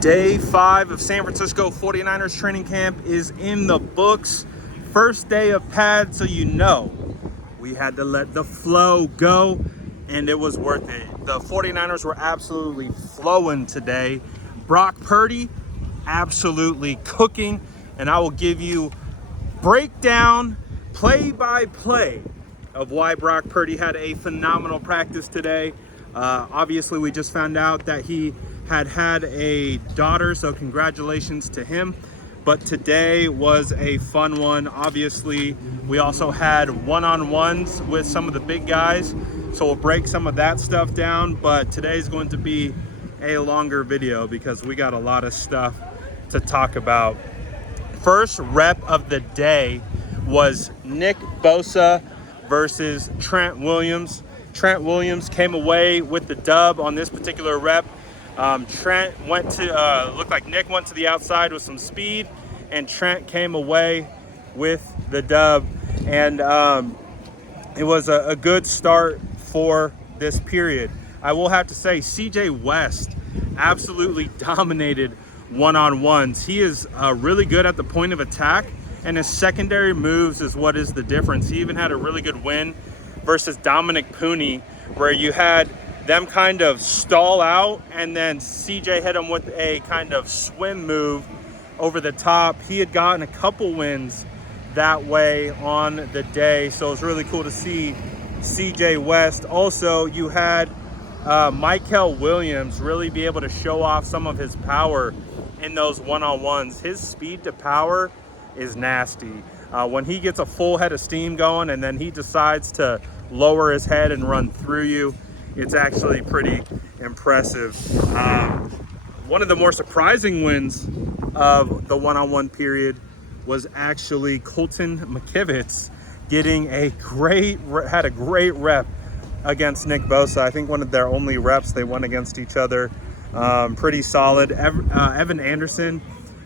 Day 5 of San Francisco 49ers training camp is in the books. First day of pad, so you know we had to let the flow go, and it was worth it. The 49ers were absolutely flowing today. Brock Purdy absolutely cooking, and I will give you breakdown, play-by-play of why Brock Purdy had a phenomenal practice today. Obviously, we just found out that he had a daughter, so congratulations to him. But today was a fun one. Obviously, we also had one-on-ones with some of the big guys, so we'll break some of that stuff down. But today's going to be a longer video because we got a lot of stuff to talk about. First rep of the day was Nick Bosa versus Trent Williams. Trent Williams came away with the dub on this particular rep. Trent went to, looked like Nick went to the outside with some speed, and Trent came away with the dub. And it was a good start for this period. I will have to say, CJ West absolutely dominated one-on-ones. He is really good at the point of attack, and his secondary moves is what is the difference. He even had a really good win versus Dominic Purdy, where you had them kind of stall out, and then CJ hit him with a kind of swim move over the top. He had gotten a couple wins that way on the day, so it was really cool to see CJ West. Also, you had Mykel Williams really be able to show off some of his power in those one-on-ones. His speed to power is nasty. When he gets a full head of steam going and then he decides to lower his head and run through you, it's actually pretty impressive. One of the more surprising wins of the one-on-one period was actually Colton McKivitz getting had a great rep against Nick Bosa. I think one of their only reps they went against each other. Pretty solid. Evan Anderson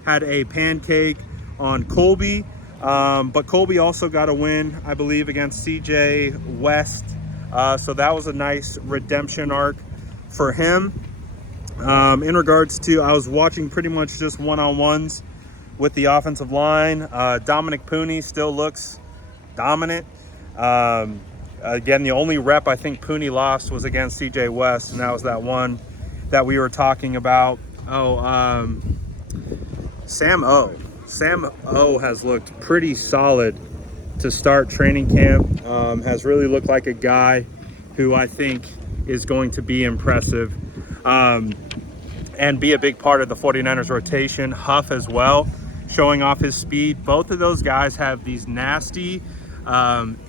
had a pancake on Colby, but Colby also got a win, I believe, against CJ West. So that was a nice redemption arc for him. In regards to, I was watching pretty much just one-on-ones with the offensive line. Dominic Purdy still looks dominant. Again, the only rep I think Purdy lost was against CJ West, and that was that one that we were talking about. Sam O has looked pretty solid to start training camp. Has really looked like a guy who I think is going to be impressive and be a big part of the 49ers rotation. Huff as well, showing off his speed. Both of those guys have these nasty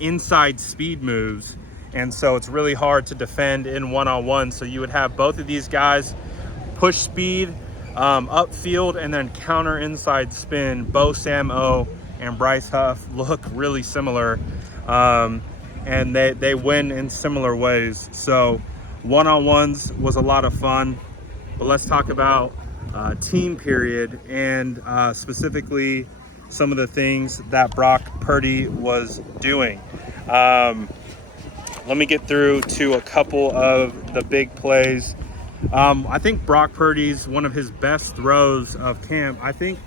inside speed moves, and so it's really hard to defend in one-on-one. So you would have both of these guys push speed upfield and then counter inside spin. Both Sam O and Bryce Huff look really similar, and they win in similar ways. So one-on-ones was a lot of fun. But let's talk about team period, and specifically some of the things that Brock Purdy was doing. Let me get through to a couple of the big plays. I think Brock Purdy's one of his best throws of camp. I think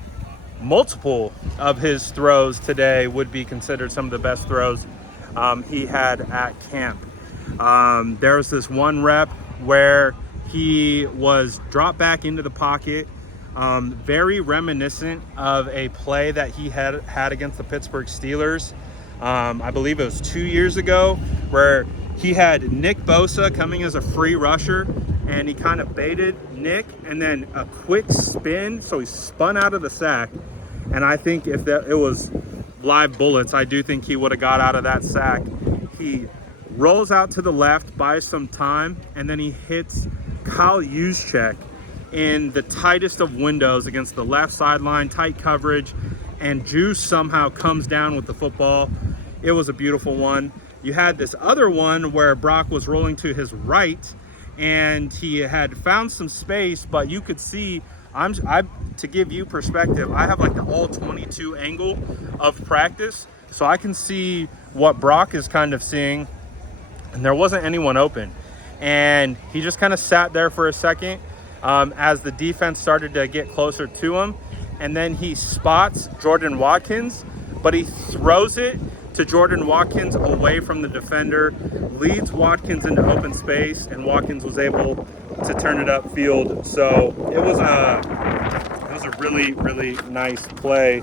multiple of his throws today would be considered some of the best throws he had at camp. There was this one rep where he was dropped back into the pocket, very reminiscent of a play that he had against the Pittsburgh Steelers. I believe it was 2 years ago, where he had Nick Bosa coming as a free rusher, and he kind of baited Nick, and then a quick spin, so he spun out of the sack. And I think if it was live bullets, I do think he would have got out of that sack. He rolls out to the left, buys some time, and then he hits Kyle Juszczyk in the tightest of windows against the left sideline, tight coverage, and Juice somehow comes down with the football. It was a beautiful one. You had this other one where Brock was rolling to his right, and he had found some space, but you could see, to give you perspective, I have like the all 22 angle of practice, so I can see what Brock is kind of seeing, and there wasn't anyone open. And he just kind of sat there for a second, as the defense started to get closer to him. And then he spots Jordan Watkins, but he throws it to Jordan Watkins away from the defender, leads Watkins into open space, and Watkins was able to turn it upfield. So it was a really, really nice play.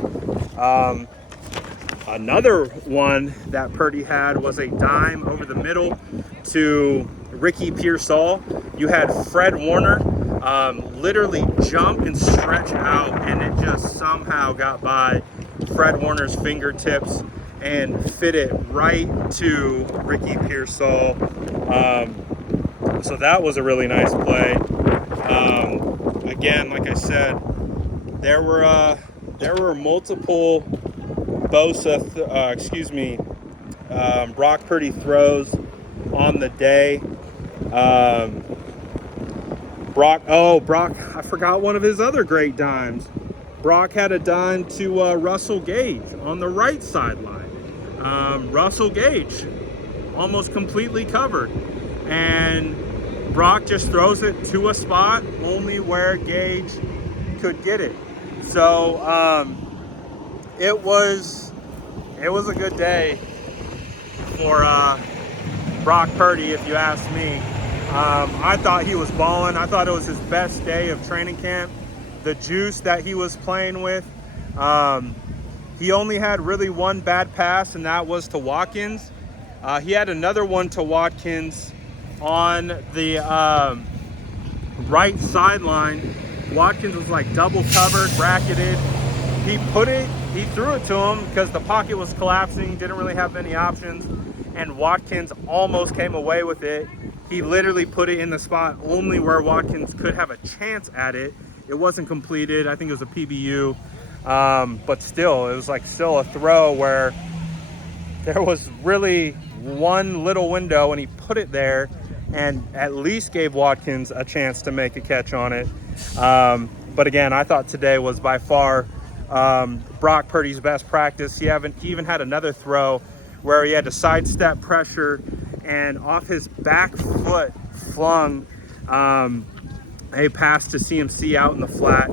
Another one that Purdy had was a dime over the middle to Ricky Pearsall. You had Fred Warner literally jump and stretch out, and it just somehow got by Fred Warner's fingertips and fit it right to Ricky Pearsall. So that was a really nice play. Again, like I said, there were multiple Bosa, Brock Purdy throws on the day. Brock, I forgot one of his other great dimes. Brock had a dime to Russell Gage on the right sideline. Russell Gage almost completely covered, and Brock just throws it to a spot only where Gage could get it. So it was a good day for Brock Purdy, if you ask me. I thought he was balling. I thought it was his best day of training camp. The juice that he was playing with. He only had really one bad pass, and that was to Watkins. He had another one to Watkins on the right sideline. Watkins was like double covered, bracketed. He threw it to him because the pocket was collapsing, didn't really have any options, and Watkins almost came away with it. He literally put it in the spot only where Watkins could have a chance at it. It wasn't completed. I think it was a PBU. But still, it was like still a throw where there was really one little window, and he put it there and at least gave Watkins a chance to make a catch on it. But again, I thought today was by far Brock Purdy's best practice. He even had another throw where he had to sidestep pressure and off his back foot flung a pass to CMC out in the flat.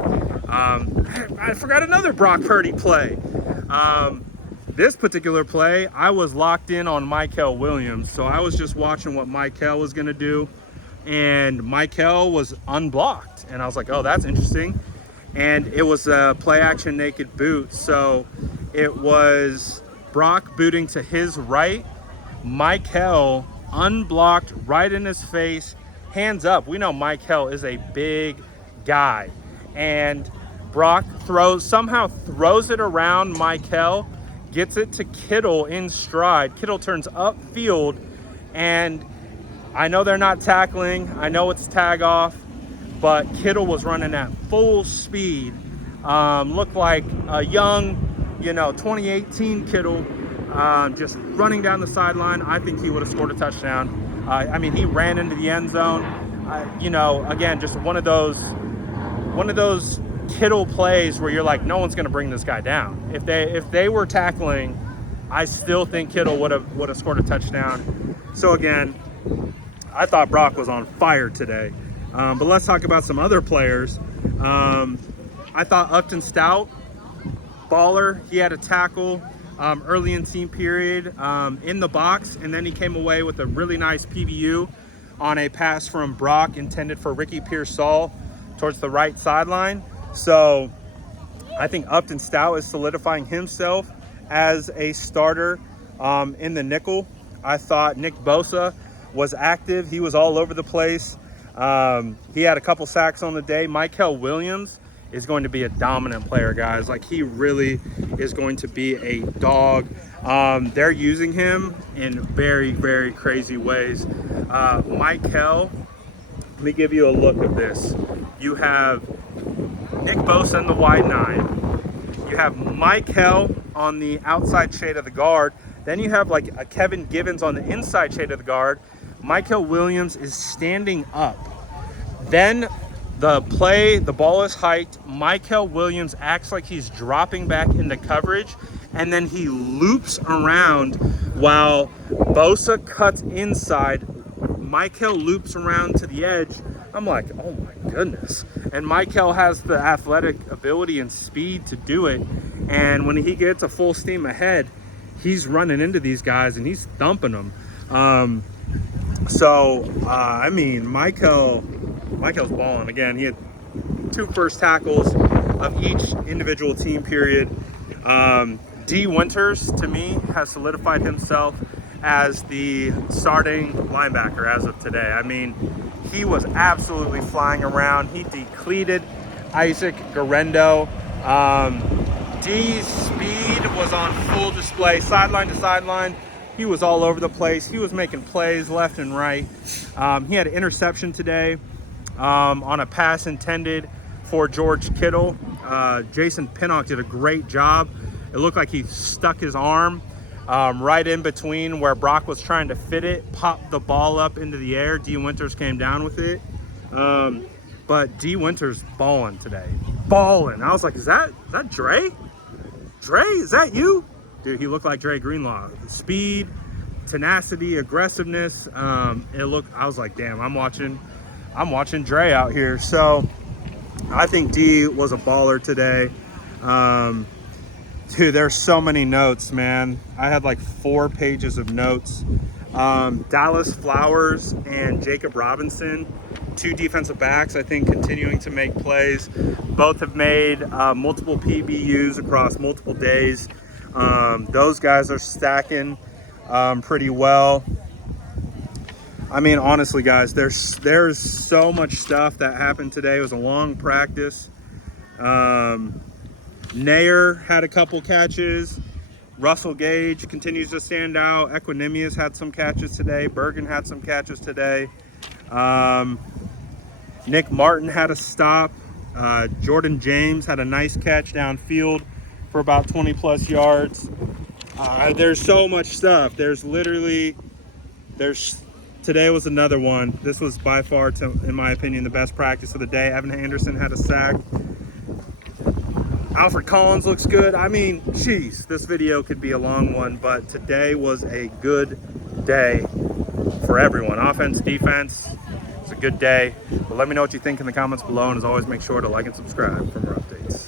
I forgot another Brock Purdy play. This particular play, I was locked in on Mykel Williams. So I was just watching what Mykel was going to do. And Mykel was unblocked. And I was like, oh, that's interesting. And it was a play action naked boot. So it was Brock booting to his right. Mykel unblocked right in his face, hands up. We know Mykel is a big guy. And Brock somehow throws it around Mykel, gets it to Kittle in stride. Kittle turns upfield, and I know they're not tackling. I know it's tag off, but Kittle was running at full speed. Looked like a young, 2018 Kittle, just running down the sideline. I think he would have scored a touchdown. He ran into the end zone. Again, just one of those Kittle plays where you're like, no one's going to bring this guy down. If they were tackling, I still think Kittle would have scored a touchdown. So again, I thought Brock was on fire today. But let's talk about some other players. I thought Upton Stout, baller. He had a tackle early in team period in the box, and then he came away with a really nice PBU on a pass from Brock intended for Ricky Pearsall towards the right sideline. So I think Upton Stout is solidifying himself as a starter in the nickel. I thought Nick Bosa was active. He was all over the place. He had a couple sacks on the day. Mykel Williams is going to be a dominant player, guys. Like, he really is going to be a dog. They're using him in very, very crazy ways. Mykel, let me give you a look at this. You have Nick Bosa in the wide 9. You have Mykel on the outside shade of the guard. Then you have like a Kevin Givens on the inside shade of the guard. Mykel Williams is standing up. Then the ball is hiked. Mykel Williams acts like he's dropping back into coverage, and then he loops around while Bosa cuts inside. Mykel loops around to the edge, I'm like, oh my goodness. And Mykel has the athletic ability and speed to do it. And when he gets a full steam ahead, he's running into these guys and he's thumping them. I mean, Mykel's balling. Again, he had 2 first tackles of each individual team period. D. Winters, to me, has solidified himself as the starting linebacker as of today. I mean, he was absolutely flying around. He decleated Isaac Garendo. D's speed was on full display, sideline to sideline. He was all over the place. He was making plays left and right. He had an interception today on a pass intended for George Kittle. Jason Pinnock did a great job. It looked like he stuck his arm right in between where Brock was trying to fit it, popped the ball up into the air. D. Winters came down with it. But D. Winters balling today. Balling. I was like, is that Dre? Dre, is that you? Dude, he looked like Dre Greenlaw. Speed, tenacity, aggressiveness. I was like, damn, I'm watching Dre out here. So I think D was a baller today. Dude, there's so many notes, man. I had like 4 pages of notes. Dallas Flowers and Jacob Robinson, 2 defensive backs, I think, continuing to make plays. Both have made multiple PBUs across multiple days. Those guys are stacking pretty well. I mean, honestly, guys, there's so much stuff that happened today. It was a long practice. Nair had a couple catches. Russell Gage continues to stand out. Equinemius had some catches today. Bergen had some catches today. Nick Martin had a stop. Jordan James had a nice catch downfield for about 20 plus yards. There's so much stuff. Today was another one. This was by far, in my opinion, the best practice of the day. Evan Anderson had a sack. Alfred Collins looks good. I mean, geez, this video could be a long one, but today was a good day for everyone. Offense, defense, it's a good day. But let me know what you think in the comments below, and as always, make sure to like and subscribe for more updates.